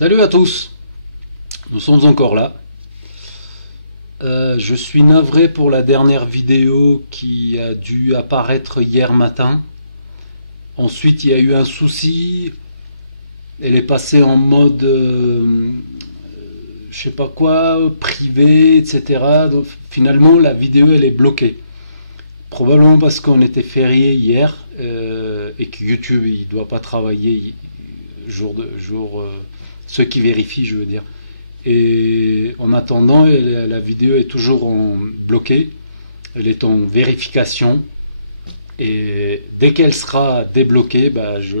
Salut à tous, nous sommes encore là. Je suis navré pour la dernière vidéo qui a dû apparaître hier matin. Ensuite, il y a eu un souci. Elle est passée en mode, je sais pas quoi, privé, etc. Donc, finalement, la vidéo elle est bloquée. Probablement parce qu'on était férié hier et que YouTube il doit pas travailler jour, ceux qui vérifient, je veux dire. Et en attendant, la vidéo est toujours bloquée. Elle est en vérification. Et dès qu'elle sera débloquée, bah, je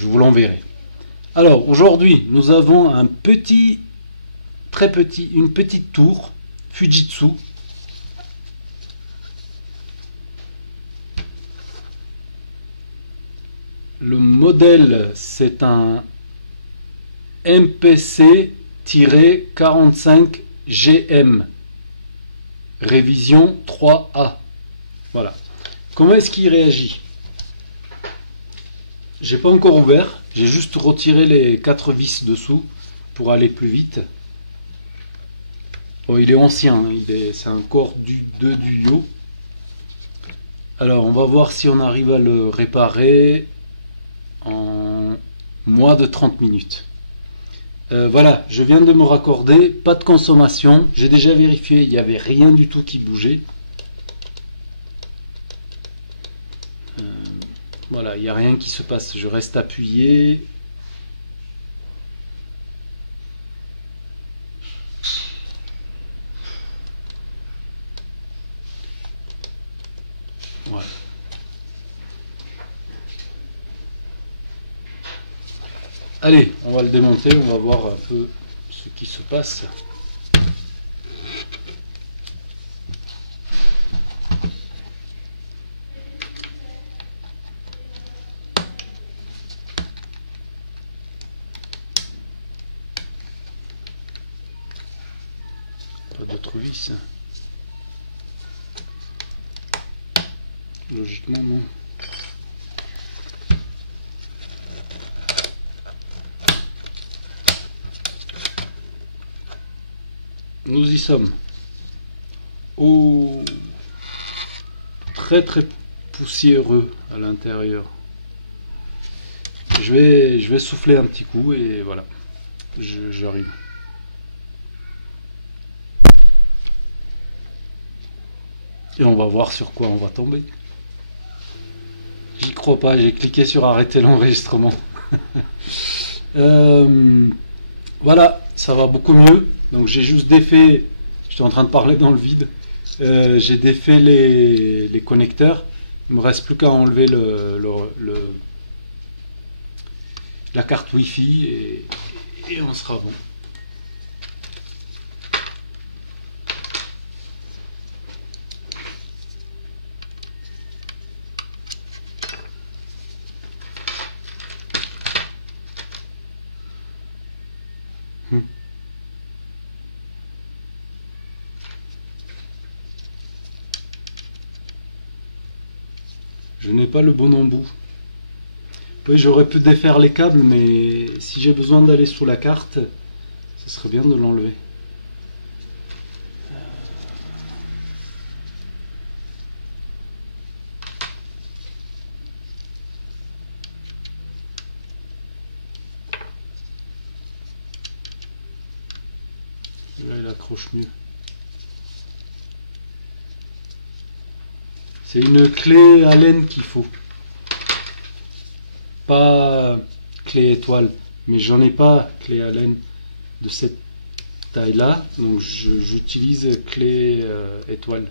vous l'enverrai. Alors aujourd'hui, nous avons un petit, très petit, une petite tour Fujitsu. Le modèle, c'est un MPC-45GM, révision 3A. Voilà. Comment est-ce qu'il réagit? J'ai pas encore ouvert, j'ai juste retiré les 4 vis dessous pour aller plus vite. Oh, il est ancien, hein, c'est un Core 2 Duo. Alors on va voir si on arrive à le réparer en moins de 30 minutes. Voilà, je viens de me raccorder, pas de consommation, j'ai déjà vérifié, il n'y avait rien du tout qui bougeait. Voilà, il n'y a rien qui se passe, je reste appuyé. Voilà. Allez, on va le démonter, on va voir un peu ce qui se passe. Pas d'autres vis. Logiquement, non. Nous y sommes. Oh, très poussiéreux à l'intérieur. Je vais souffler un petit coup et voilà, j'arrive. Et on va voir sur quoi on va tomber. J'y crois pas, j'ai cliqué sur arrêter l'enregistrement. Voilà, ça va beaucoup mieux. Donc j'ai juste défait, j'étais en train de parler dans le vide, j'ai défait les connecteurs. Il me reste plus qu'à enlever la carte Wi-Fi et on sera bon. Je n'ai pas le bon embout. Oui, j'aurais pu défaire les câbles, mais si j'ai besoin d'aller sous la carte, ce serait bien de l'enlever. Là, il accroche mieux. C'est une clé Allen qu'il faut. Pas clé étoile, mais j'en ai pas clé Allen de cette taille là, donc j'utilise clé étoile.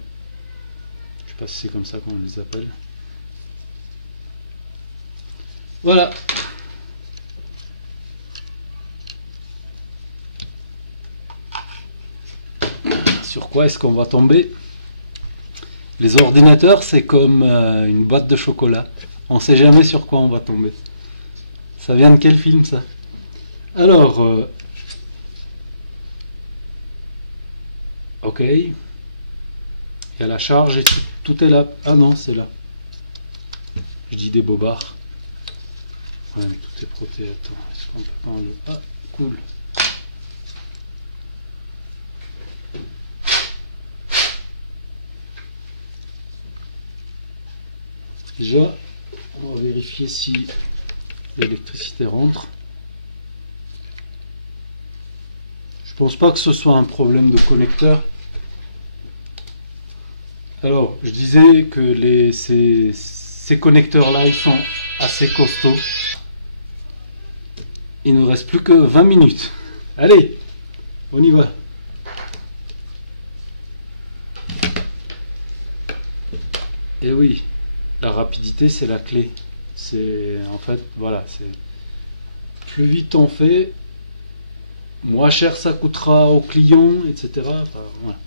Je sais pas si c'est comme ça qu'on les appelle. Voilà. Sur quoi est-ce qu'on va tomber? Les ordinateurs, c'est comme une boîte de chocolat. On ne sait jamais sur quoi on va tomber. Ça vient de quel film, ça? Alors, ok. Il y a la charge et tout est là. Ah non, c'est là. Je dis des bobards. Ouais, mais tout est protégé. Attends, est-ce qu'on peut pas enlever? Ah, cool. Déjà, on va vérifier si l'électricité rentre. Je pense pas que ce soit un problème de connecteur. Alors, je disais que ces connecteurs-là, ils sont assez costauds. Il ne reste plus que 20 minutes. Allez, on y va. Et oui, la rapidité, c'est la clé. C'est en fait, voilà, c'est plus vite on fait, moins cher ça coûtera aux clients, etc. Enfin, voilà.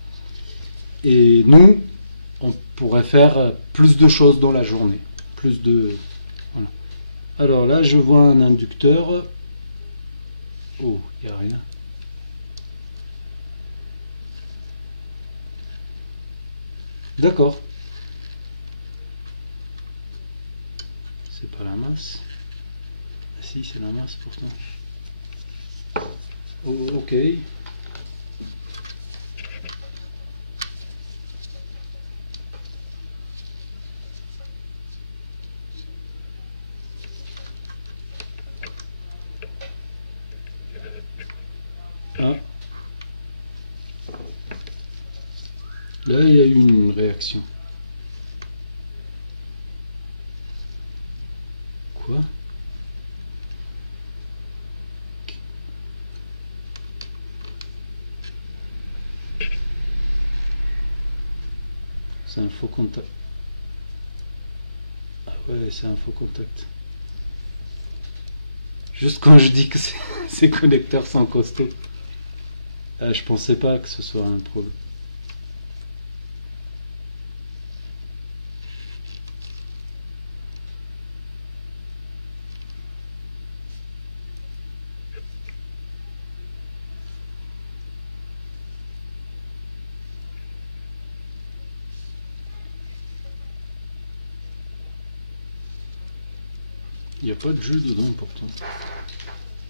Et nous, on pourrait faire plus de choses dans la journée. Plus de... Voilà. Alors là, je vois un inducteur. Oh, il n'y a rien. D'accord. C'est pas la masse. Ah si, c'est la masse pourtant. Oh, ok. Ah. Là, il y a eu une réaction. Quoi? C'est un faux contact. Ah ouais, c'est un faux contact. Juste quand je dis que ces connecteurs sont costauds. Ah, je pensais pas que ce soit un problème. Il n'y a pas de jus dedans pourtant.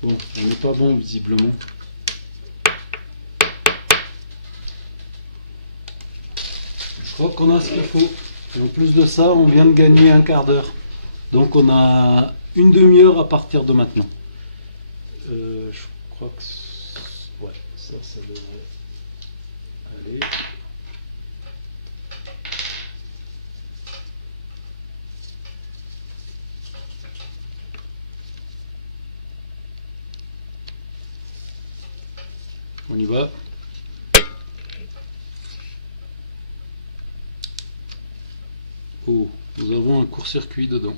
Bon, on n'est pas bon visiblement. Je crois qu'on a ce qu'il faut. Et en plus de ça, on vient de gagner un quart d'heure. Donc on a une demi-heure à partir de maintenant. Je crois que... Ouais, ça devrait aller. On y va. Oh, nous avons un court-circuit dedans.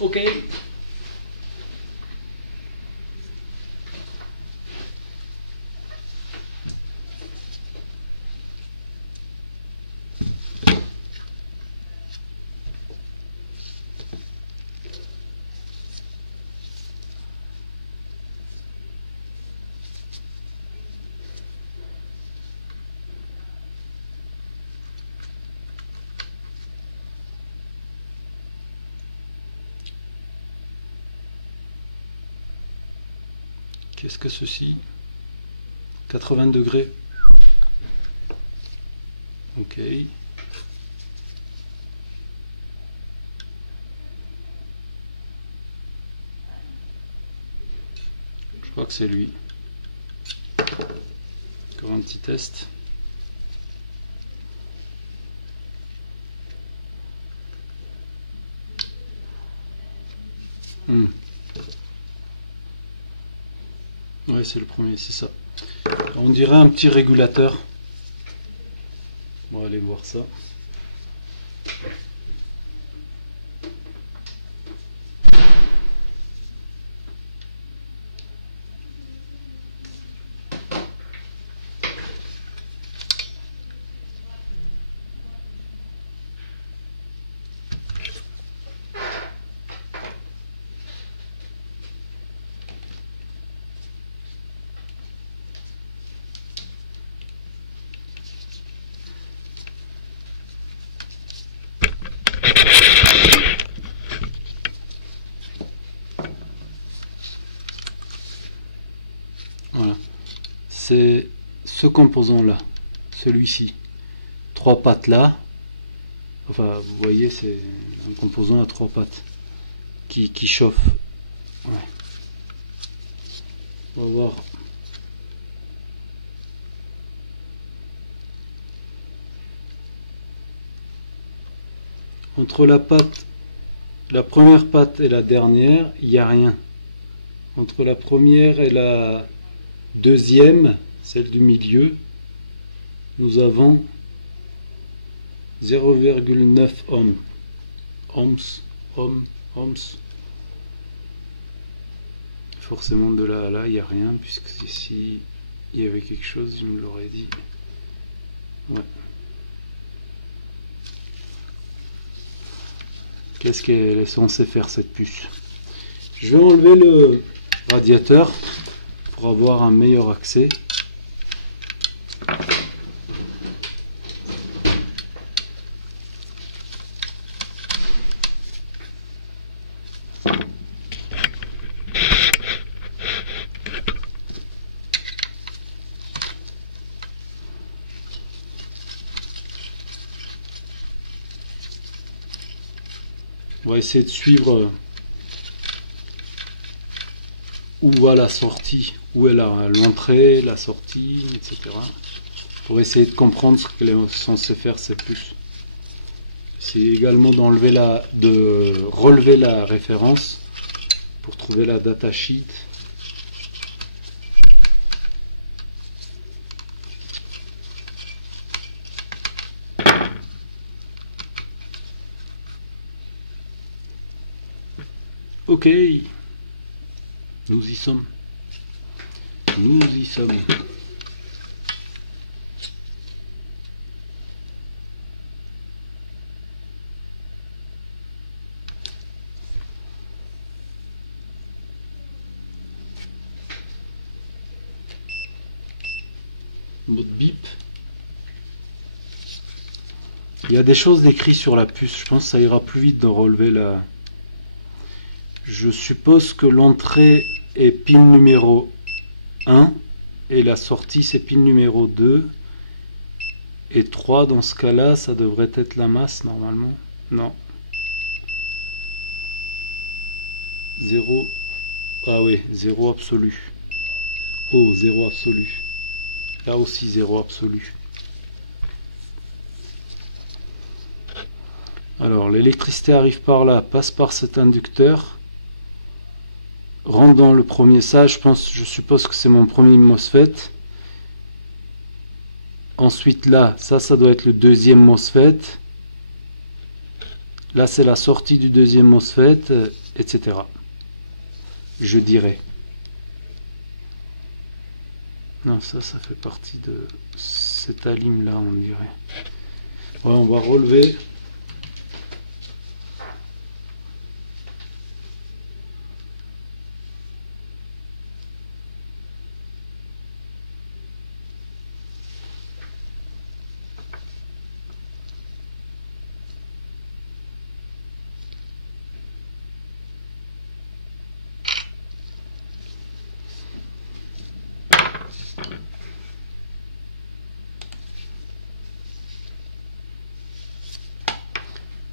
Ok. Qu'est-ce que ceci? 80 degrés. Ok. Je crois que c'est lui. Encore un petit test. Ouais, c'est le premier, c'est ça. On dirait un petit régulateur. On va aller voir ça. c'est ce composant-là, celui-ci. 3 pattes là. Enfin, vous voyez, c'est un composant à 3 pattes qui chauffe. Ouais. On va voir. Entre la première patte et la dernière, il n'y a rien. Entre la première et la deuxième, celle du milieu, nous avons 0,9 ohms. Forcément de là à là, il n'y a rien, puisque si il y avait quelque chose, il me l'aurait dit. Ouais. Qu'est-ce qu'elle est censée faire cette puce? Je vais enlever le radiateur pour avoir un meilleur accès. On va essayer de suivre où va la sortie, où est l'entrée, la sortie, etc. Pour essayer de comprendre ce qu'elle est censée faire cette puce. C'est également de relever la référence pour trouver la datasheet. Ok, nous y sommes. Nous y sommes. Mode bip. Il y a des choses décrites sur la puce. Je pense que ça ira plus vite de relever la... Je suppose que l'entrée est pin numéro 1 et la sortie c'est pin numéro 2 et 3. Dans ce cas-là, ça devrait être la masse normalement. Non. 0. Ah oui, 0 absolu. Oh, 0 absolu. Là aussi 0 absolu. Alors, l'électricité arrive par là, passe par cet inducteur, rentre dans le premier, ça je suppose que c'est mon premier MOSFET. Ensuite là, ça doit être le deuxième MOSFET. Là c'est la sortie du deuxième MOSFET, etc. Je dirais. Non, ça fait partie de cette alim là, on dirait. Ouais, on va relever.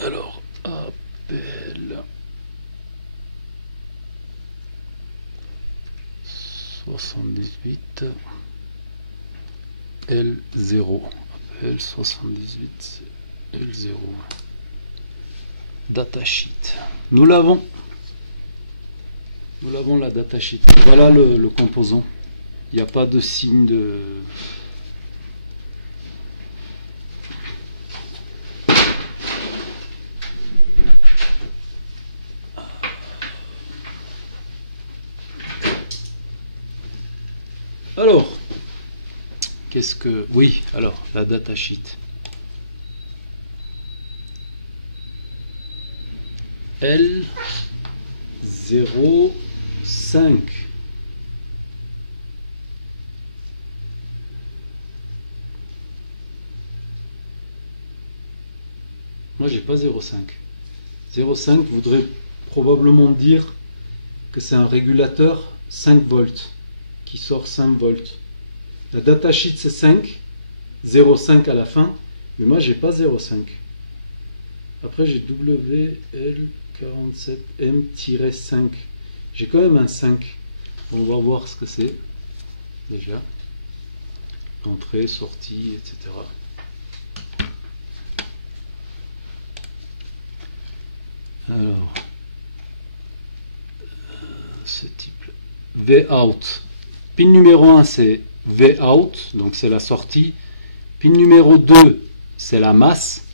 Alors, appel 78 L0. Appel 78 L0. Datasheet. Nous l'avons. Nous l'avons la datasheet. Voilà le composant. Il n'y a pas de signe de... Alors, qu'est-ce que... Oui, alors, la datasheet. L05. Moi, j'ai pas 0,5. 0,5 voudrait probablement dire que c'est un régulateur 5 volts qui sort 5 volts. La datasheet c'est 5, 0,5 à la fin, mais moi j'ai pas 0,5. Après j'ai WL47M-5. J'ai quand même un 5. On va voir ce que c'est déjà. Entrée, sortie, etc. Alors, ce type V-out. Pin numéro 1 c'est V-out, donc c'est la sortie. Pin numéro 2 c'est la masse.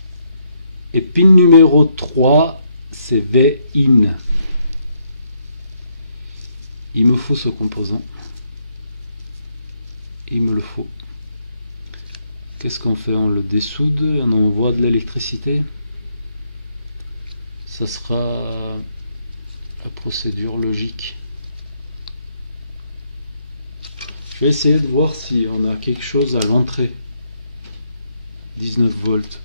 Et pin numéro 3 c'est V-in. Il me faut ce composant. Il me le faut. Qu'est-ce qu'on fait? On le dessoude, on envoie de l'électricité. Ça sera la procédure logique. Je vais essayer de voir si on a quelque chose à l'entrée. 19 volts.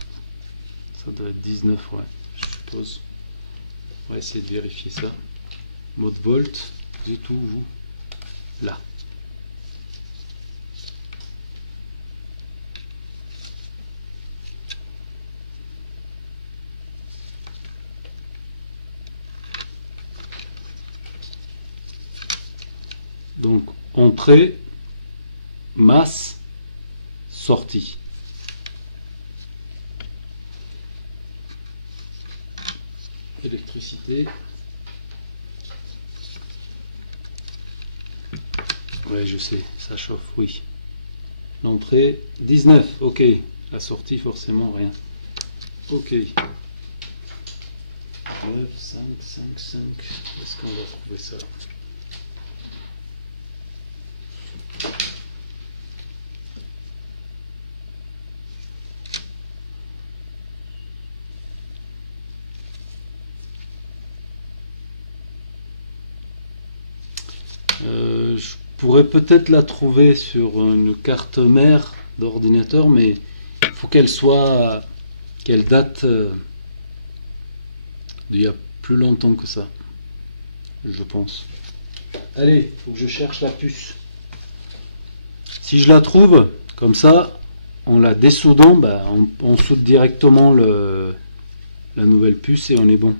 Ça doit être 19, ouais, je suppose. On va essayer de vérifier ça. Mode volt, du tout, vous. Là. Donc, entrée, masse, sortie. Électricité. Ouais, je sais, ça chauffe, oui. L'entrée, 19, ok. La sortie, forcément, rien. Ok. 9, 5, 5, 5. Est-ce qu'on va trouver ça? Je pourrais peut-être la trouver sur une carte mère d'ordinateur, mais il faut qu'elle date d'il y a plus longtemps que ça, je pense. Allez, il faut que je cherche la puce. Si je la trouve, comme ça, en la dessoudant, bah, on soude directement la nouvelle puce et on est bon.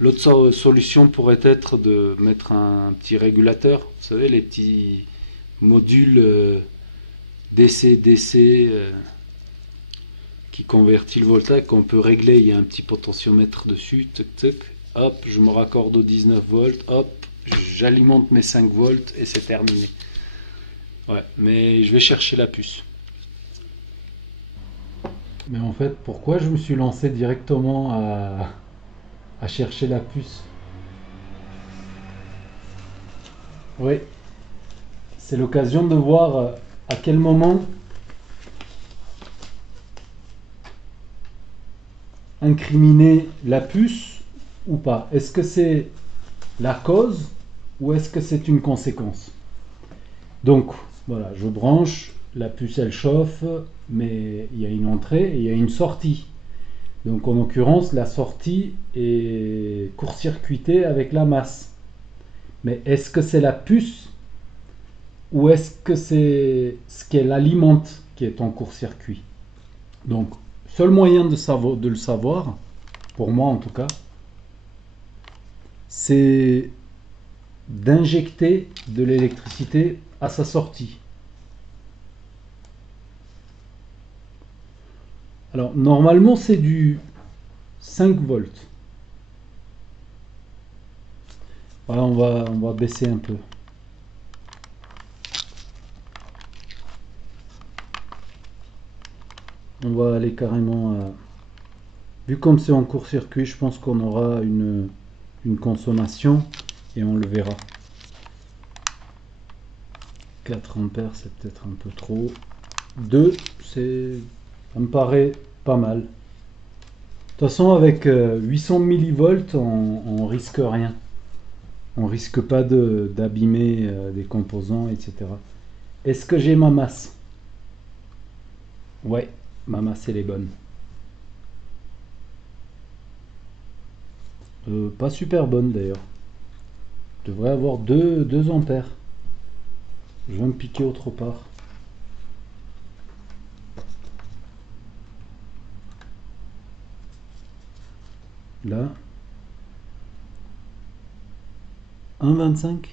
L'autre solution pourrait être de mettre un petit régulateur, vous savez, les petits modules DC-DC qui convertit le voltage, qu'on peut régler. Il y a un petit potentiomètre dessus, tuc, tuc, hop, je me raccorde au 19 volts, hop, j'alimente mes 5 volts et c'est terminé. Ouais, mais je vais chercher la puce. Mais en fait, pourquoi je me suis lancé directement à chercher la puce? Oui, c'est l'occasion de voir à quel moment incriminer la puce ou pas. Est-ce que c'est la cause ou est-ce que c'est une conséquence? Donc, voilà, je branche, la puce elle chauffe, mais il y a une entrée et il y a une sortie. Donc en l'occurrence, la sortie est court-circuitée avec la masse. Mais est-ce que c'est la puce ou est-ce que c'est ce qu'elle alimente qui est en court-circuit? Donc, seul moyen de le savoir, pour moi en tout cas, c'est d'injecter de l'électricité à sa sortie. Alors, normalement, c'est du 5 volts. Voilà, on va baisser un peu. On va aller carrément à... Vu comme c'est en court-circuit, je pense qu'on aura une consommation et on le verra. 4 ampères, c'est peut-être un peu trop. 2, ça me paraît pas mal. De toute façon, avec 800 millivolts, on risque rien. On risque pas d'abîmer des composants, etc. Est-ce que j'ai ma masse? Ouais, ma masse elle est bonne. Pas super bonne d'ailleurs. Je devrais avoir 2 ampères. Je vais me piquer autre part. Là. 1,25.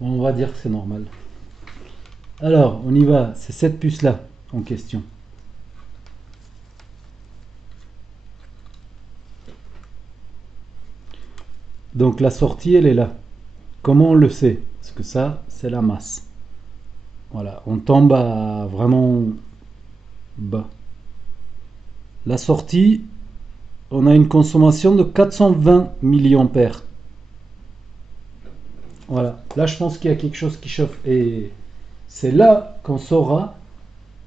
Bon, on va dire que c'est normal. Alors, on y va. C'est cette puce-là en question. Donc la sortie, elle est là. Comment on le sait? Parce que ça, c'est la masse. Voilà, on tombe à vraiment bas. La sortie, on a une consommation de 420 milliampères. Voilà, là je pense qu'il y a quelque chose qui chauffe. Et c'est là qu'on saura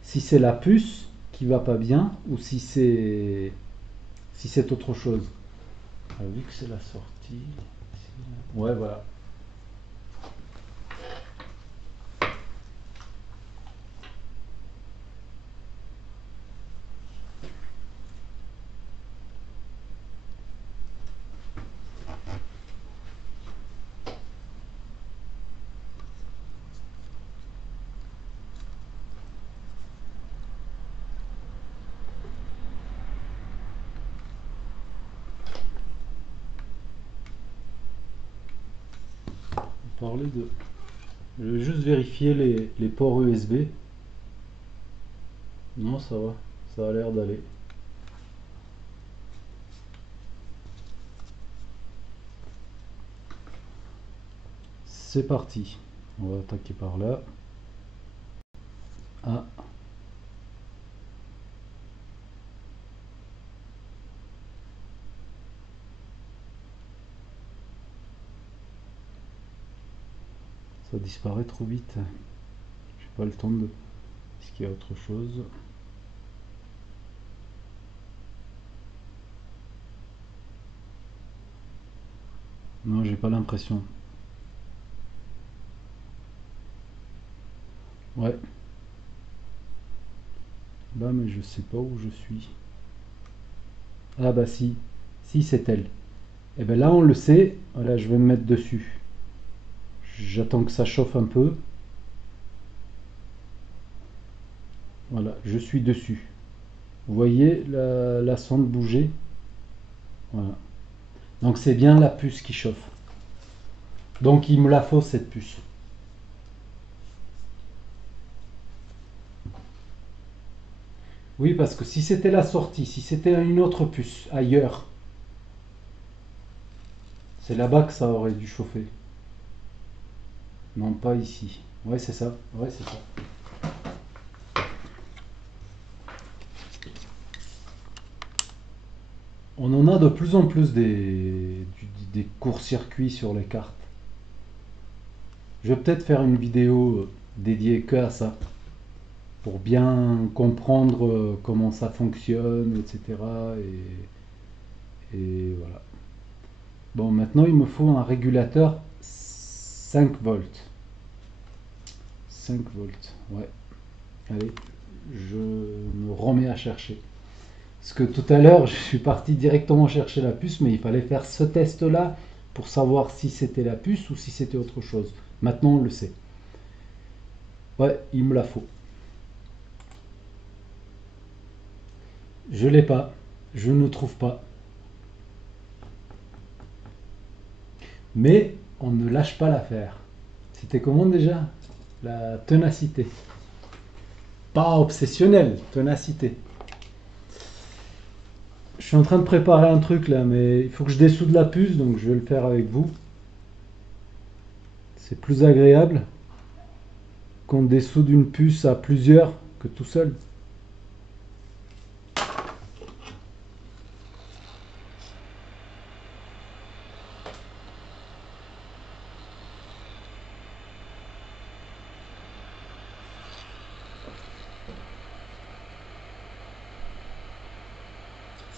si c'est la puce qui va pas bien ou si c'est autre chose. Alors, vu que c'est la sortie. Ouais, voilà. Parler de. Je vais juste vérifier les ports USB. Non, ça va. Ça a l'air d'aller. C'est parti. On va attaquer par là. Ah. Ça disparaît trop vite. J'ai pas le temps de. Est-ce qu'il y a autre chose? Non, j'ai pas l'impression. Ouais. Là, mais je sais pas où je suis. Ah bah si. Si, c'est elle. Et ben là, on le sait. Voilà, je vais me mettre dessus. J'attends que ça chauffe un peu. Voilà, je suis dessus. Vous voyez la sonde bouger? Voilà. Donc c'est bien la puce qui chauffe. Donc il me la faut cette puce. Oui, parce que si c'était la sortie, si c'était une autre puce ailleurs, c'est là-bas que ça aurait dû chauffer. Non, pas ici. Ouais, c'est ça. Ouais, c'est ça. On en a de plus en plus des courts-circuits sur les cartes. Je vais peut-être faire une vidéo dédiée que à ça, pour bien comprendre comment ça fonctionne, etc. Et voilà. Bon, maintenant il me faut un régulateur 5 volts. 5 volts, ouais. Allez, je me remets à chercher. Parce que tout à l'heure, je suis parti directement chercher la puce, mais il fallait faire ce test-là pour savoir si c'était la puce ou si c'était autre chose. Maintenant, on le sait. Ouais, il me la faut. Je l'ai pas. Je ne trouve pas. Mais on ne lâche pas l'affaire. C'était comment déjà? La ténacité. Pas obsessionnel, ténacité. Je suis en train de préparer un truc là, mais il faut que je dessoude la puce, donc je vais le faire avec vous. C'est plus agréable qu'on dessoude une puce à plusieurs que tout seul.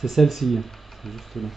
C'est celle-ci, c'est juste là.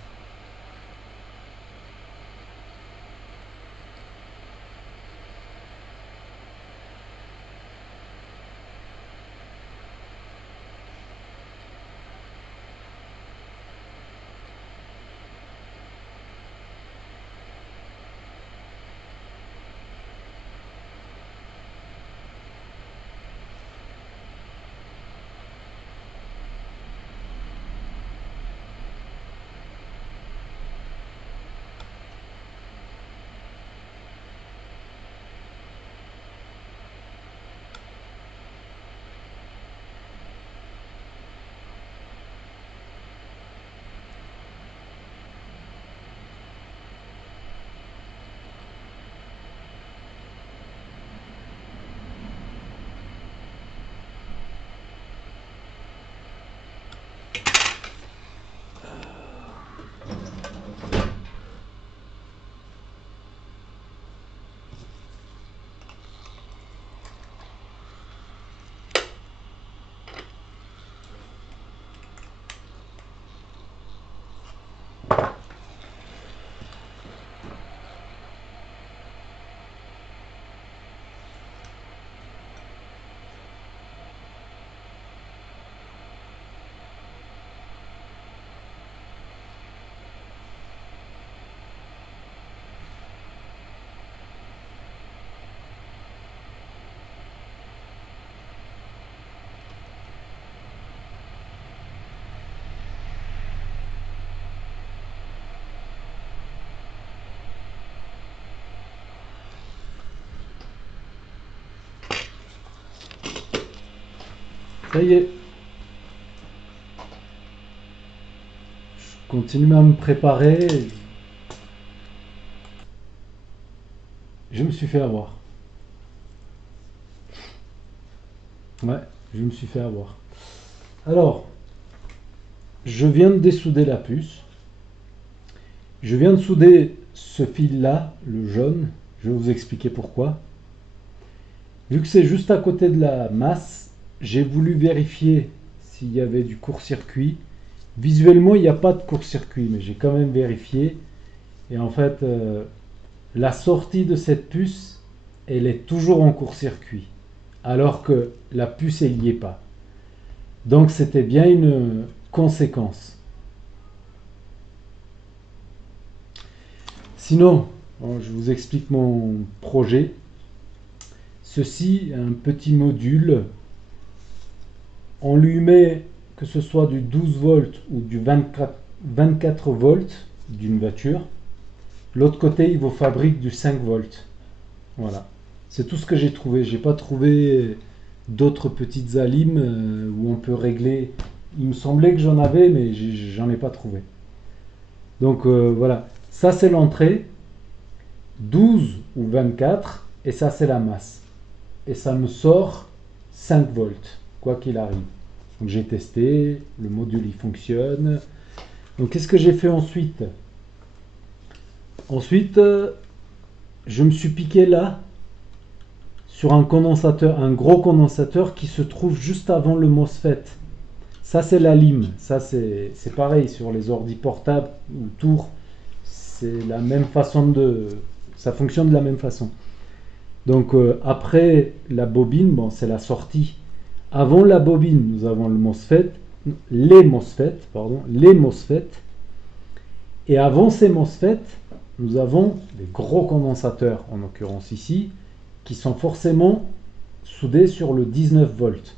Ça y est. Je continue à me préparer. Je me suis fait avoir. Ouais, je me suis fait avoir. Alors, je viens de dessouder la puce. Je viens de souder ce fil-là, le jaune. Je vais vous expliquer pourquoi. Vu que c'est juste à côté de la masse, j'ai voulu vérifier s'il y avait du court-circuit. Visuellement, il n'y a pas de court-circuit, mais j'ai quand même vérifié. Et en fait, la sortie de cette puce, elle est toujours en court-circuit, alors que la puce, elle n'y est pas. Donc, c'était bien une conséquence. Sinon, bon, je vous explique mon projet. Ceci est un petit module. On lui met, que ce soit du 12 volts ou du 24 volts d'une voiture. L'autre côté, il vous fabrique du 5 volts. Voilà. C'est tout ce que j'ai trouvé. J'ai pas trouvé d'autres petites alimes où on peut régler. Il me semblait que j'en avais, mais j'en ai pas trouvé. Donc voilà. Ça, c'est l'entrée. 12 ou 24. Et ça, c'est la masse. Et ça me sort 5 volts, quoi qu'il arrive. Donc j'ai testé, le module il fonctionne. Donc qu'est-ce que j'ai fait ensuite? Ensuite, je me suis piqué là sur un condensateur, un gros condensateur qui se trouve juste avant le MOSFET. Ça c'est la lime, ça c'est pareil sur les ordi portables ou tours, c'est la même façon de, ça fonctionne de la même façon. Donc après la bobine, bon c'est la sortie. Avant la bobine, nous avons le MOSFET, les MOSFET. Et avant ces MOSFET, nous avons des gros condensateurs, en l'occurrence ici, qui sont forcément soudés sur le 19 volts.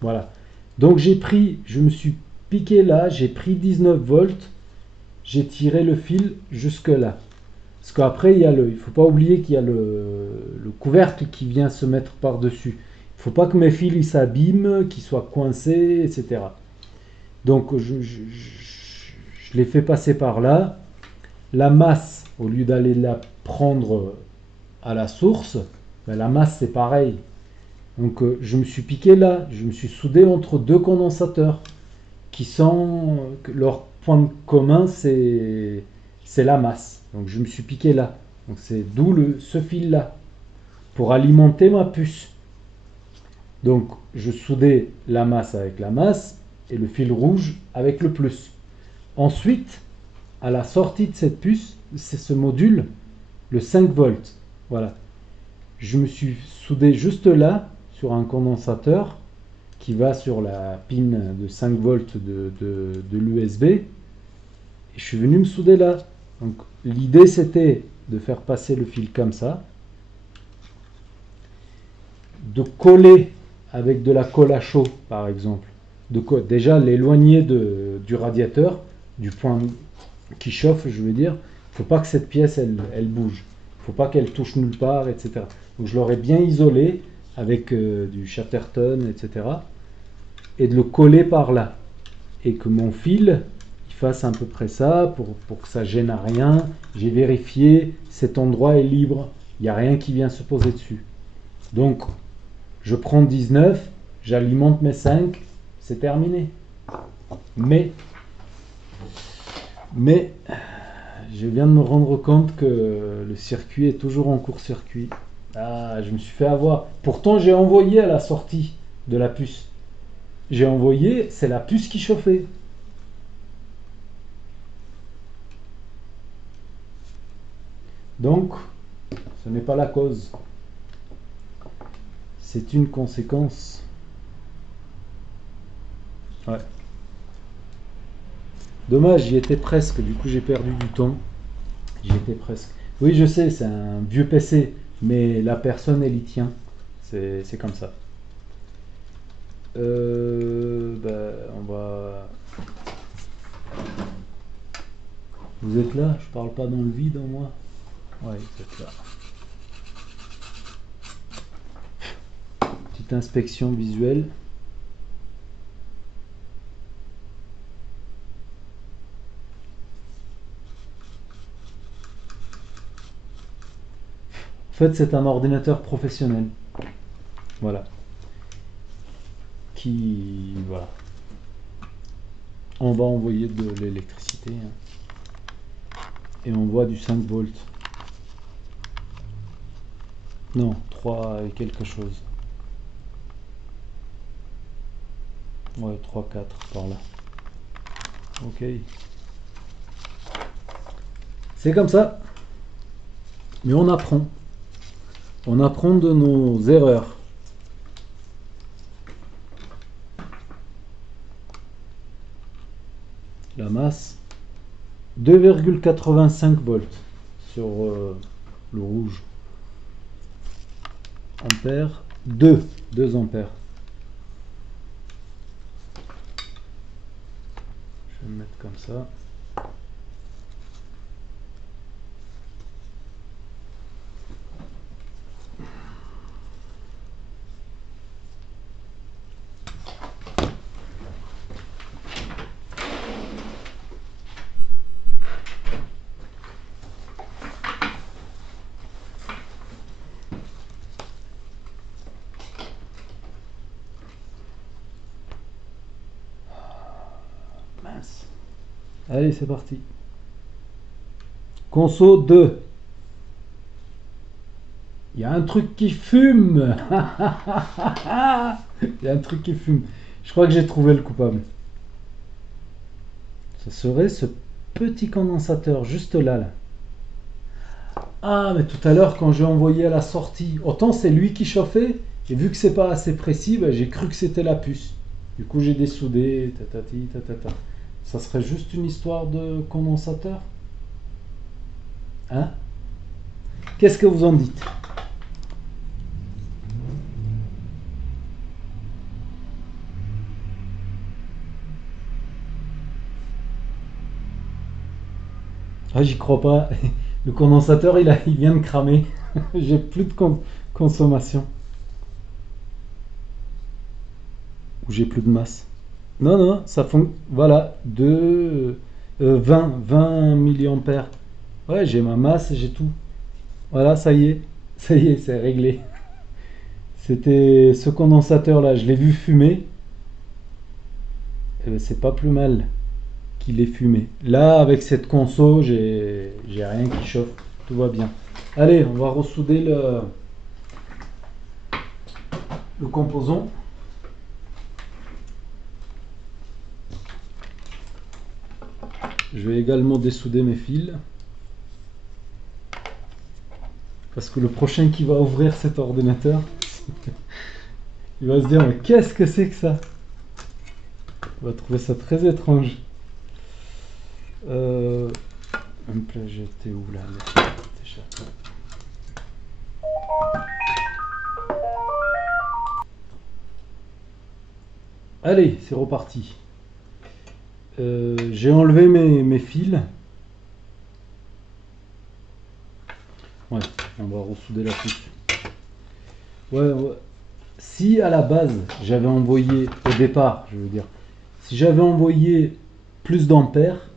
Voilà. Donc je me suis piqué là, j'ai pris 19 volts, j'ai tiré le fil jusque là. Parce qu'après, il ne faut pas oublier qu'il y a le couvercle qui vient se mettre par-dessus. Il ne faut pas que mes fils s'abîment, qu'ils soient coincés, etc. Donc je l'ai fait passer par là. La masse, au lieu d'aller la prendre à la source, ben, la masse c'est pareil. Donc je me suis piqué là, je me suis soudé entre deux condensateurs qui sont, leur point commun c'est la masse. Donc je me suis piqué là. Donc c'est d'où ce fil là pour alimenter ma puce. Donc je soudais la masse avec la masse et le fil rouge avec le plus. Ensuite, à la sortie de cette puce, c'est ce module, le 5 volts. Voilà. Je me suis soudé juste là sur un condensateur qui va sur la pin de 5 volts de l'USB. Et je suis venu me souder là. Donc l'idée c'était de faire passer le fil comme ça, de coller avec de la colle à chaud par exemple, déjà l'éloigner du radiateur, du point qui chauffe, je veux dire. Il ne faut pas que cette pièce elle bouge, il ne faut pas qu'elle touche nulle part, etc. Donc je l'aurais bien isolé avec du Chatterton, etc. et de le coller par là, et que mon fil il fasse à peu près ça pour que ça gêne à rien. J'ai vérifié, cet endroit est libre, il n'y a rien qui vient se poser dessus. Donc je prends 19, j'alimente mes 5, c'est terminé. Mais je viens de me rendre compte que le circuit est toujours en court-circuit. Ah, je me suis fait avoir. Pourtant, j'ai envoyé à la sortie de la puce. J'ai envoyé, c'est la puce qui chauffait. Donc, ce n'est pas la cause. C'est une conséquence. Ouais. Dommage, j'y étais presque. Du coup, j'ai perdu du temps. J'y étais presque. Oui, je sais, c'est un vieux PC, mais la personne, elle y tient. C'est comme ça. On va... Vous êtes là? Je parle pas dans le vide en moi? Ouais, vous êtes là. Petite inspection visuelle. fait, c'est un ordinateur professionnel. Voilà. Voilà. On va envoyer de l'électricité. Et on voit du 5 volts. Non, 3 et quelque chose. Ouais, 3, 4 par là. Ok. C'est comme ça. Mais on apprend. On apprend de nos erreurs. La masse, 2,85 volts sur le rouge. Ampères, 2 ampères. Je vais me mettre comme ça. Mince. Allez, c'est parti. Conso 2. Il y a un truc qui fume. Il y a un truc qui fume. Je crois que j'ai trouvé le coupable. Ce serait ce petit condensateur juste là, là. Ah, mais tout à l'heure, quand j'ai envoyé à la sortie, autant c'est lui qui chauffait, et vu que c'est pas assez précis, ben, j'ai cru que c'était la puce. Du coup, j'ai dessoudé, tatati, tatata. Ça serait juste une histoire de condensateur? Hein? Qu'est-ce que vous en dites? Ah, j'y crois pas. Le condensateur, il vient de cramer. J'ai plus de consommation. Ou j'ai plus de masse. Non, non, ça fond. Voilà, 20 milliampères. Ouais, j'ai ma masse, j'ai tout. Voilà, ça y est. Ça y est, c'est réglé. C'était ce condensateur là, je l'ai vu fumer. Eh ben, c'est pas plus mal qu'il ait fumé. Là, avec cette conso, j'ai rien qui chauffe. Tout va bien. Allez, on va ressouder le composant. Je vais également dessouder mes fils. Parce que le prochain qui va ouvrir cet ordinateur, il va se dire, mais qu'est-ce que c'est que ça? Il va trouver ça très étrange. Un plat, j'étais où là? Déjà. Allez, c'est reparti. J'ai enlevé mes fils. Ouais, on va ressouder la puce. Ouais, ouais. Si à la base j'avais envoyé, au départ, je veux dire, si j'avais envoyé plus d'ampères,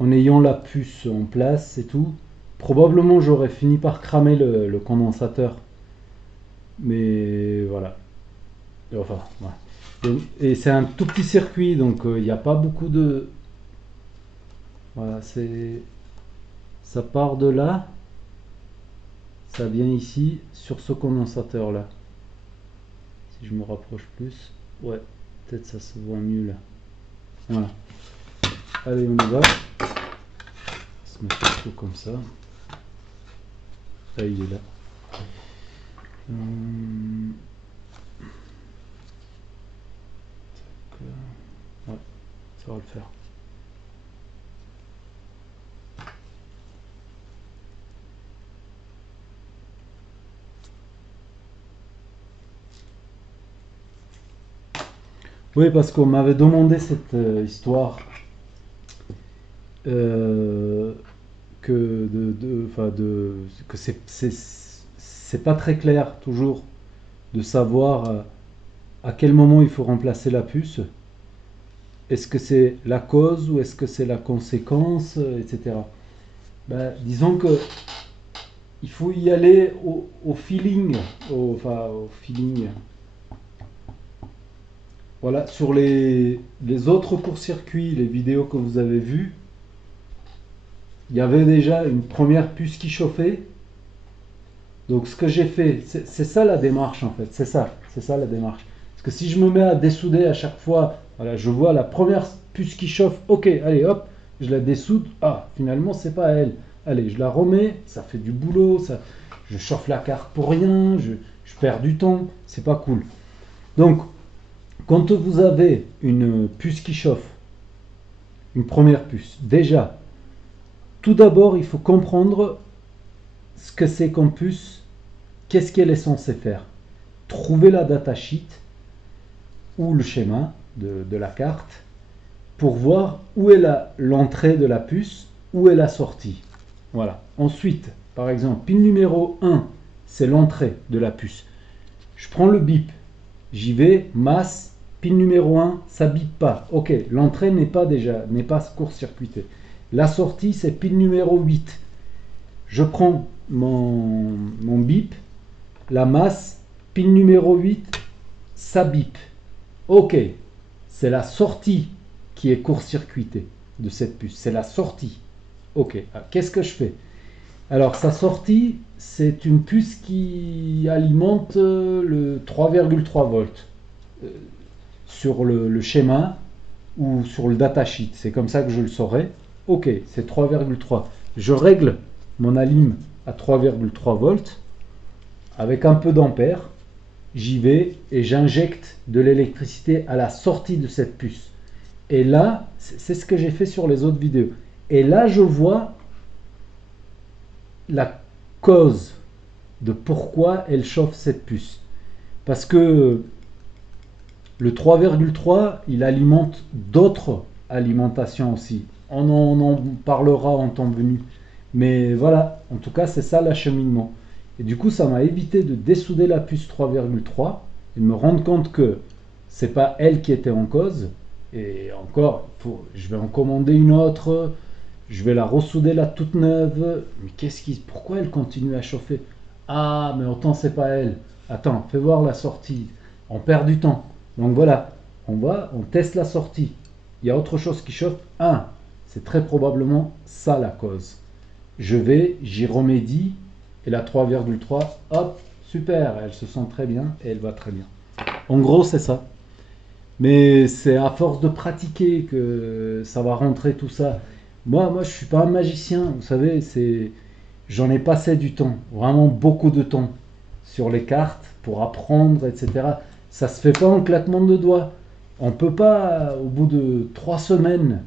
en ayant la puce en place et tout, probablement j'aurais fini par cramer le condensateur. Mais voilà. Enfin, ouais. Et c'est un tout petit circuit, donc il n'y a pas beaucoup de... Voilà, ça part de là, ça vient ici, sur ce condensateur là. Si je me rapproche plus, ouais, peut-être ça se voit mieux là. Voilà. Allez, on y va. On va se mettre plutôt comme ça. Là, il est là. Ouais, ça va le faire. Oui, parce qu'on m'avait demandé cette histoire que c'est pas très clair toujours de savoir à quel moment il faut remplacer la puce. Est-ce que c'est la cause ou est-ce que c'est la conséquence, etc. Ben, disons que il faut y aller au feeling, enfin au feeling. Voilà, sur les autres courts-circuits, les vidéos que vous avez vues, il y avait déjà une première puce qui chauffait. Donc ce que j'ai fait, c'est ça la démarche en fait, c'est ça la démarche. Parce que si je me mets à dessouder à chaque fois, voilà, je vois la première puce qui chauffe, ok, allez hop, je la dessoude, ah, finalement c'est pas elle. Allez, je la remets, ça fait du boulot, je chauffe la carte pour rien, je perds du temps, c'est pas cool. Donc, quand vous avez une puce qui chauffe, une première puce, déjà, tout d'abord, il faut comprendre ce que c'est qu'une puce, qu'est-ce qu'elle est censée faire. Trouver la datasheet ou le schéma de la carte pour voir où est l'entrée de la puce, où est la sortie. Voilà. Ensuite, par exemple, pin numéro 1, c'est l'entrée de la puce. Je prends le bip, j'y vais, masse, pin numéro 1, ça bip pas. Ok, l'entrée n'est pas court-circuitée. La sortie, c'est pin numéro 8. Je prends mon bip, la masse, pin numéro 8, ça bip. Ok, c'est la sortie qui est court-circuitée de cette puce. C'est la sortie. Ok, qu'est-ce que je fais? Alors, sa sortie, c'est une puce qui alimente le 3,3 volts sur le schéma ou sur le datasheet. C'est comme ça que je le saurai. Ok, c'est 3,3. Je règle mon alim à 3,3 volts avec un peu d'ampères. J'y vais et j'injecte de l'électricité à la sortie de cette puce. Et là, c'est ce que j'ai fait sur les autres vidéos. Et là, je vois la cause de pourquoi elle chauffe cette puce. Parce que le 3,3, il alimente d'autres alimentations aussi. On en parlera en temps venu. Mais voilà, en tout cas, c'est ça l'acheminement. Et du coup, ça m'a évité de dessouder la puce 3,3 et de me rendre compte que c'est pas elle qui était en cause. Et encore, je vais en commander une autre, je vais la ressouder là toute neuve. Mais pourquoi elle continue à chauffer? Ah, mais autant c'est pas elle. Attends, fais voir la sortie. On perd du temps. Donc voilà, on teste la sortie. Il y a autre chose qui chauffe. Ah, c'est très probablement ça la cause. J'y remédie, et la 3,3, hop, super, elle se sent très bien et elle va très bien. En gros, c'est ça. Mais c'est à force de pratiquer que ça va rentrer tout ça. Moi, je suis pas un magicien, vous savez, j'en ai passé du temps, vraiment beaucoup de temps sur les cartes pour apprendre, etc. Ça se fait pas en claquement de doigts. On peut pas, au bout de 3 semaines,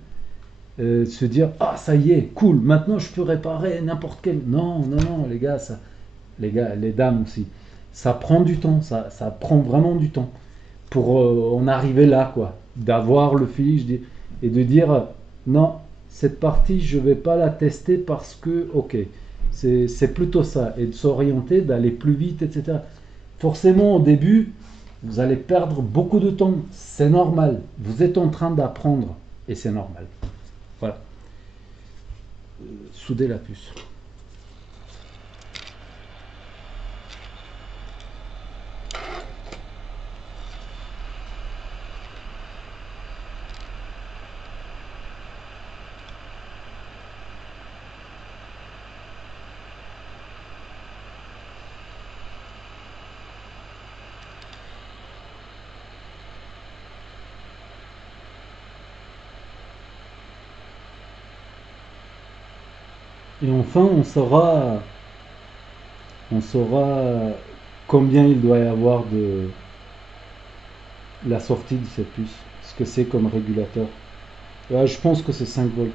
se dire ah ça y est cool maintenant je peux réparer n'importe quel, non les gars, les dames aussi, ça prend du temps, ça prend vraiment du temps pour en arriver là, quoi, d'avoir le feeling et de dire non, cette partie je vais pas la tester parce que ok, c'est plutôt ça, et de s'orienter, d'aller plus vite, etc. Forcément au début vous allez perdre beaucoup de temps, c'est normal, vous êtes en train d'apprendre et c'est normal. Voilà. Souder la puce. Et enfin, on saura combien il doit y avoir de la sortie de cette puce. Ce que c'est comme régulateur. Là, je pense que c'est 5 volts.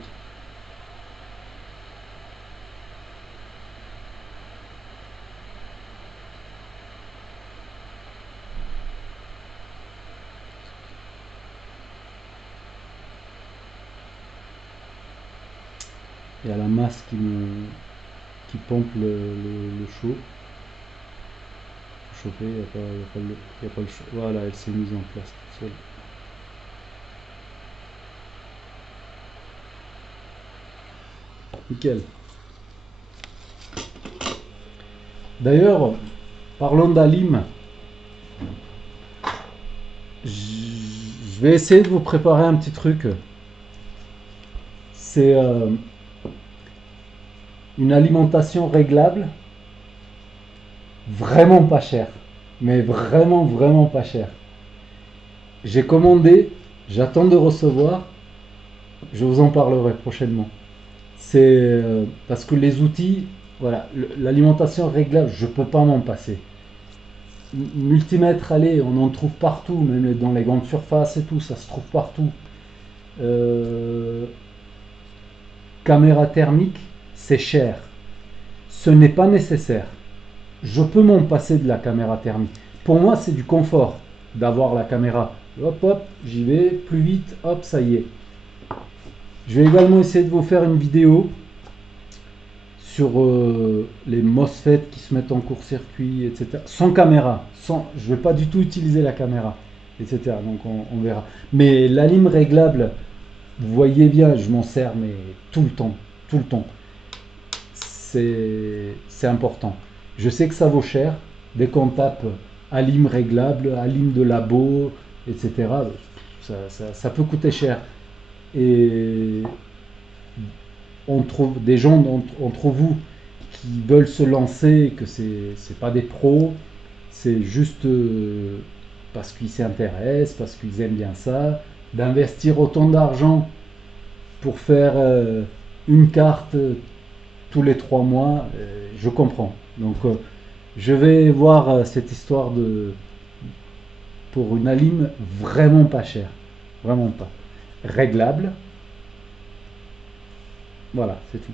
Il y a la masse qui pompe le chaud. Chauffer, il n'y a pas le chaud. Voilà, elle s'est mise en place toute seule. Nickel. D'ailleurs, parlons d'Alim. Je vais essayer de vous préparer un petit truc. C'est une alimentation réglable, vraiment pas chère. Mais vraiment, vraiment pas chère. J'ai commandé, j'attends de recevoir. Je vous en parlerai prochainement. C'est parce que les outils, voilà, l'alimentation réglable, je peux pas m'en passer. Multimètre, allez, on en trouve partout, même dans les grandes surfaces et tout, ça se trouve partout. Euh, Caméra thermique, c'est cher. Ce n'est pas nécessaire. Je peux m'en passer de la caméra thermique. Pour moi, c'est du confort d'avoir la caméra. Hop, hop, j'y vais, plus vite, hop, ça y est. Je vais également essayer de vous faire une vidéo sur les MOSFET qui se mettent en court-circuit, etc. Sans caméra. Je ne vais pas du tout utiliser la caméra, etc. Donc on verra. Mais la lime réglable, vous voyez bien, je m'en sers mais tout le temps. Tout le temps. C'est important. Je sais que ça vaut cher. Dès qu'on tape Alim réglable, Alim de labo, etc., ça peut coûter cher. Et on trouve des gens entre vous qui veulent se lancer, que c'est pas des pros, c'est juste parce qu'ils s'intéressent, parce qu'ils aiment bien ça, d'investir autant d'argent pour faire une carte tous les 3 mois, je comprends. Donc je vais voir cette histoire pour une Alim vraiment pas chère, vraiment pas. Réglable, voilà, c'est tout.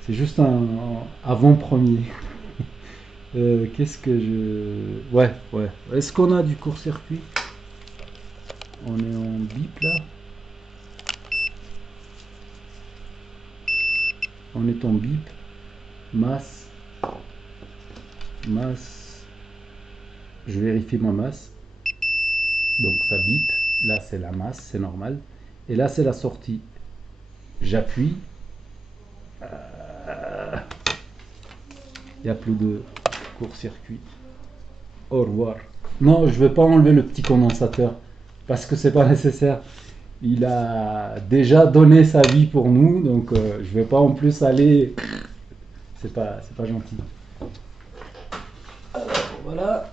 C'est juste un avant-premier. Qu'est-ce que je... Ouais, ouais. Est-ce qu'on a du court-circuit? On est en bip là. On est en bip. Masse. Masse. Je vérifie ma masse. Donc ça bip. Là c'est la masse, c'est normal. Et là c'est la sortie. J'appuie. Il n'y a plus de court-circuit. Au revoir. Non, je ne vais pas enlever le petit condensateur parce que c'est pas nécessaire. Il a déjà donné sa vie pour nous, donc je vais pas en plus aller. C'est pas gentil. Alors voilà.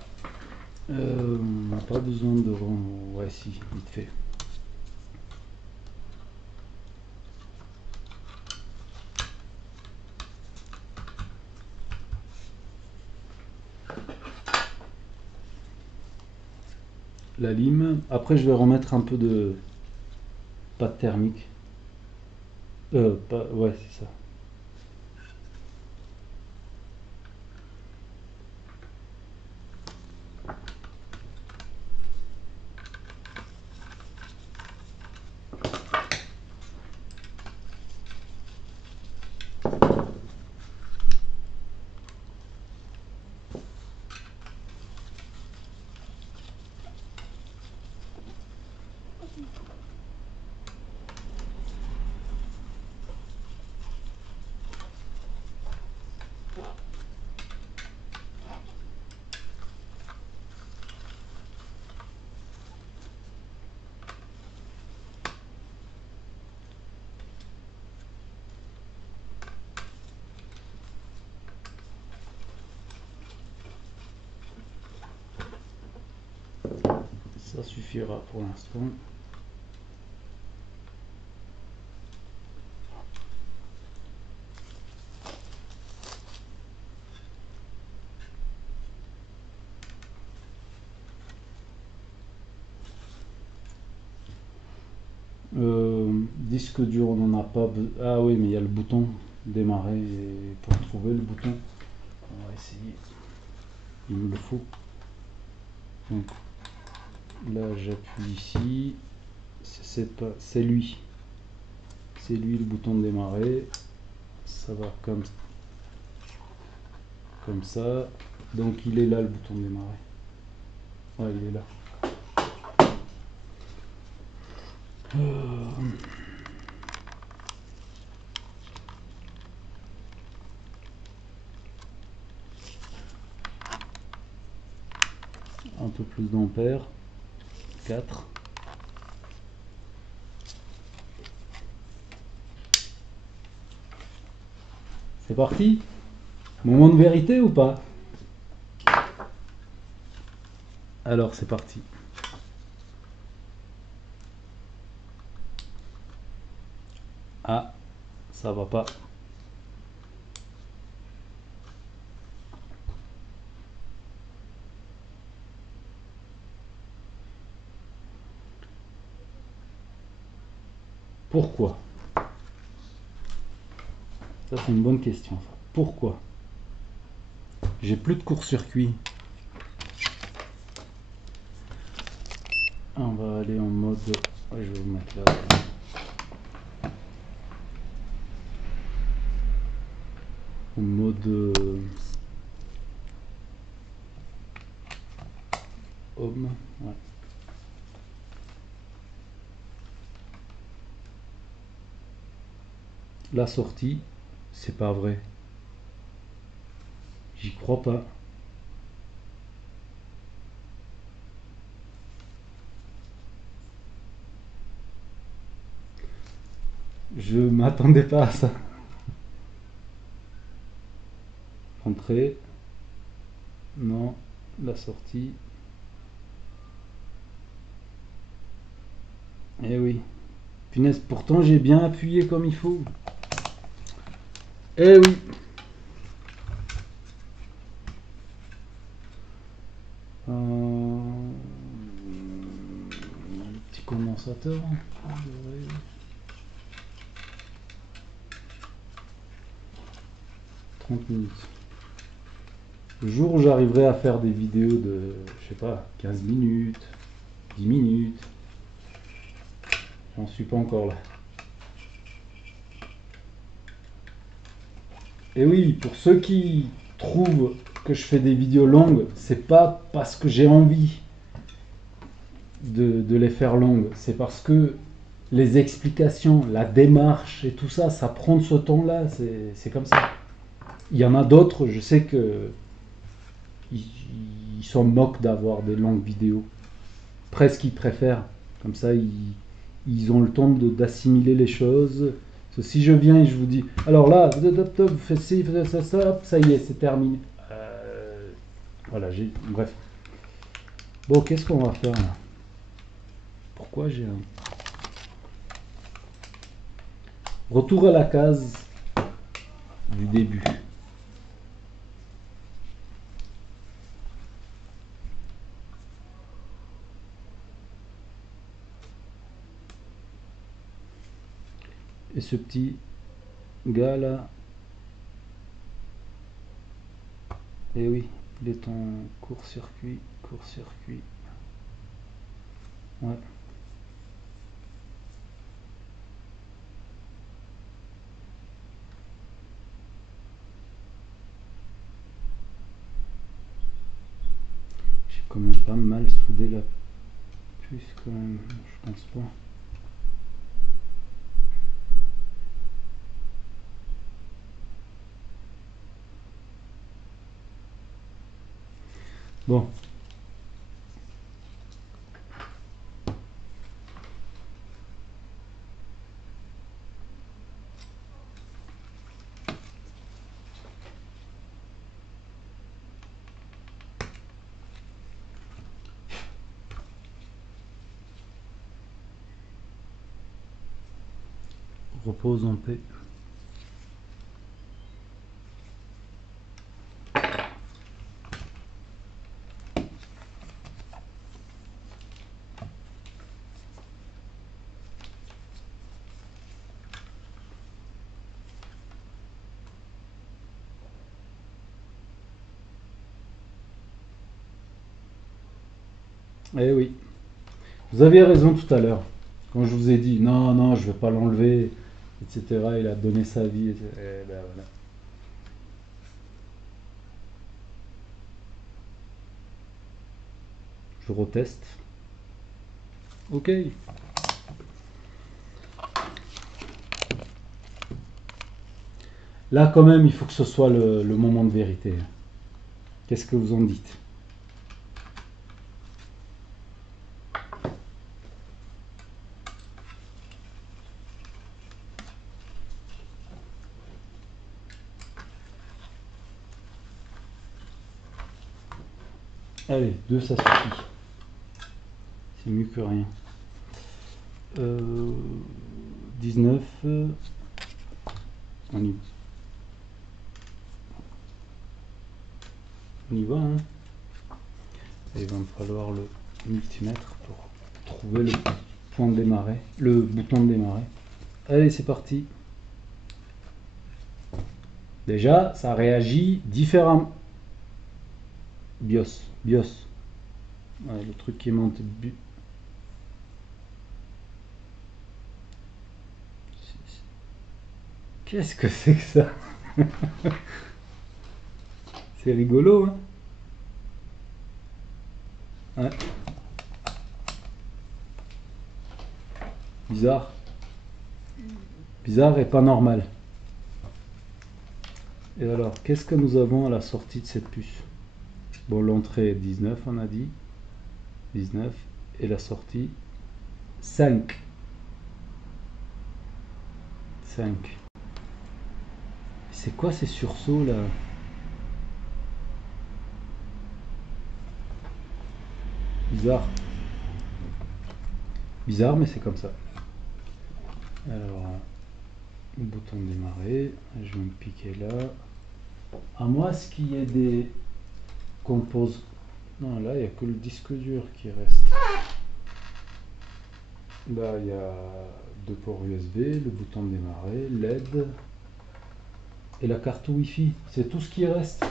On n'a pas besoin de. Ouais, si, vite fait. La lime. Après, je vais remettre un peu de pâte thermique. Ouais, c'est ça. Ça suffira pour l'instant. Disque dur, on n'en a pas besoin. Ah oui, mais il y a le bouton démarrer. Et pour trouver le bouton, on va essayer. Il me le faut. Donc, là, j'appuie ici. C'est lui. C'est lui le bouton de démarrer. Ça va comme ça. Donc, il est là le bouton de démarrer. Ouais, il est là. peu plus d'ampères. 4. C'est parti. Moment de vérité ou pas? Alors c'est parti. Ah, ça va pas. Pourquoi? Ça c'est une bonne question. Ça. Pourquoi? J'ai plus de court-circuit. On va aller en mode... Ouais, je vais vous mettre là. En mode... home. Ouais. La sortie, c'est pas vrai. J'y crois pas. Je m'attendais pas à ça. Entrée. Non. La sortie. Eh oui. Punaise, pourtant j'ai bien appuyé comme il faut. Eh oui. Petit condensateur. 30 minutes. Le jour où j'arriverai à faire des vidéos de, je sais pas, 15 minutes, 10 minutes, j'en suis pas encore là. Et oui, pour ceux qui trouvent que je fais des vidéos longues, c'est pas parce que j'ai envie de les faire longues, c'est parce que les explications, la démarche et tout ça, ça prend ce temps-là, c'est comme ça. Il y en a d'autres, je sais que ils s'en moquent d'avoir des longues vidéos. Presque ils préfèrent. Comme ça, ils ont le temps d'assimiler les choses. Si je viens et je vous dis, alors là, vous faites ci, vous faites ça, ça y est, c'est terminé. Voilà, bref. Bon, qu'est-ce qu'on va faire là? Pourquoi j'ai un... Retour à la case du début. Et ce petit gars là, eh oui, il est en court-circuit, court-circuit. Ouais. J'ai quand même pas mal soudé la puce quand même, je pense pas. Bon. Repose en paix. Eh oui, vous aviez raison tout à l'heure, quand je vous ai dit non, non, je vais pas l'enlever, etc. Il a donné sa vie, et ben voilà. Je reteste. Ok. Là, quand même, il faut que ce soit le moment de vérité. Qu'est-ce que vous en dites? Allez, 2 ça suffit. C'est mieux que rien. 19. On y va, hein. Et il va me falloir le multimètre pour trouver le point de démarrer, le bouton de démarrer. Allez, c'est parti. Déjà, ça réagit différemment. BIOS. Ouais, le truc qui est monté. Qu'est-ce que c'est que ça? C'est rigolo, hein? Ouais. Bizarre et pas normal. Et alors, qu'est-ce que nous avons à la sortie de cette puce? Bon, l'entrée est 19, on a dit. 19. Et la sortie 5. 5. C'est quoi ces sursauts là? Bizarre, mais c'est comme ça. Alors, le bouton de démarrer, je vais me piquer là. À moins qu'il y ait des composants. Non, là, il n'y a que le disque dur qui reste. Là, il y a 2 ports USB, le bouton de démarrer, LED et la carte Wi-Fi. C'est tout ce qui reste.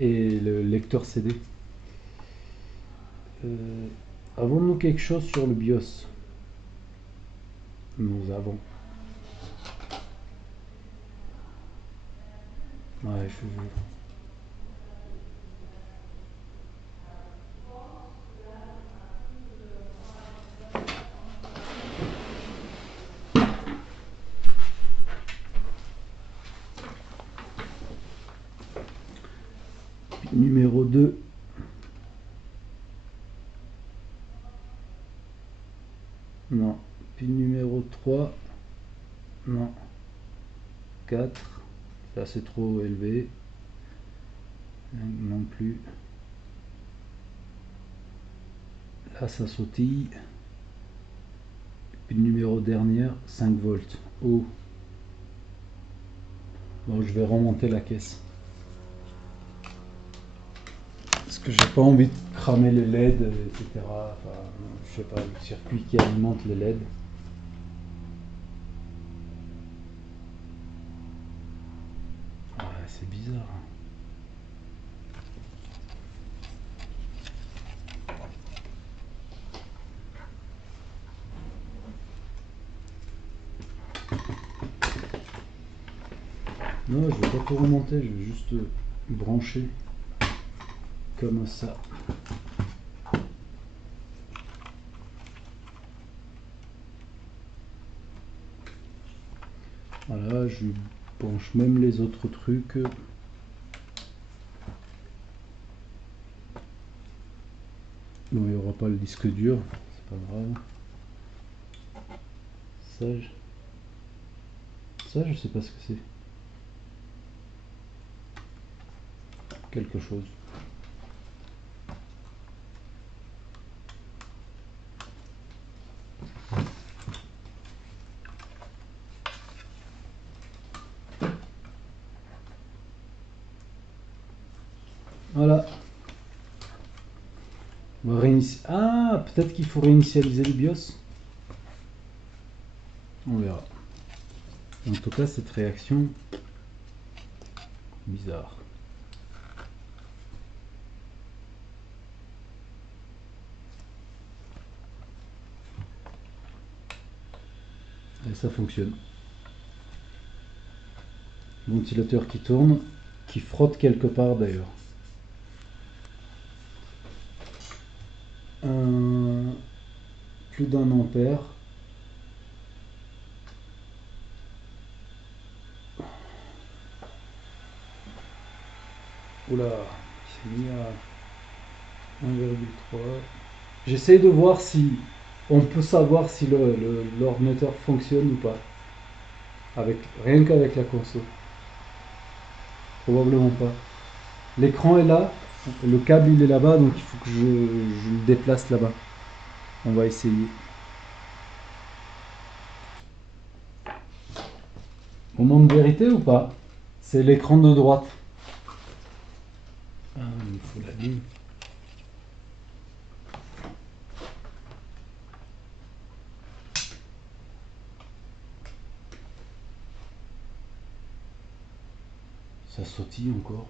Et le lecteur CD. Avons-nous quelque chose sur le BIOS? Nous avons. Ouais, je veux. Numéro 2. Non. Puis numéro 3. Non. 4. Là c'est trop élevé. Non plus. Là ça sautille. Puis le numéro dernière, 5 volts. Oh. Bon, je vais remonter la caisse. Parce que j'ai pas envie de cramer les LED, etc. Enfin, je sais pas, le circuit qui alimente les LED. Ouais, c'est bizarre. Non, je vais pas tout remonter, je vais juste brancher comme ça. Voilà, je branche même les autres trucs. Bon, il n'y aura pas le disque dur, c'est pas grave. Ça, je sais pas ce que c'est. Quelque chose. Voilà. On va Ah, peut-être qu'il faut réinitialiser le BIOS. On verra. En tout cas, cette réaction bizarre. Et ça fonctionne. Ventilateur qui tourne, qui frotte quelque part d'ailleurs. Plus d'1 ampère. Oula, c'est mis à 1,3. J'essaie de voir si on peut savoir si l'ordinateur fonctionne ou pas. Rien qu'avec la console. Probablement pas. L'écran est là, Le câble il est là-bas, donc il faut que je le déplace là-bas. On va essayer. Moment de vérité ou pas? C'est l'écran de droite. Ah, il faut la ligne. Ça sautille encore.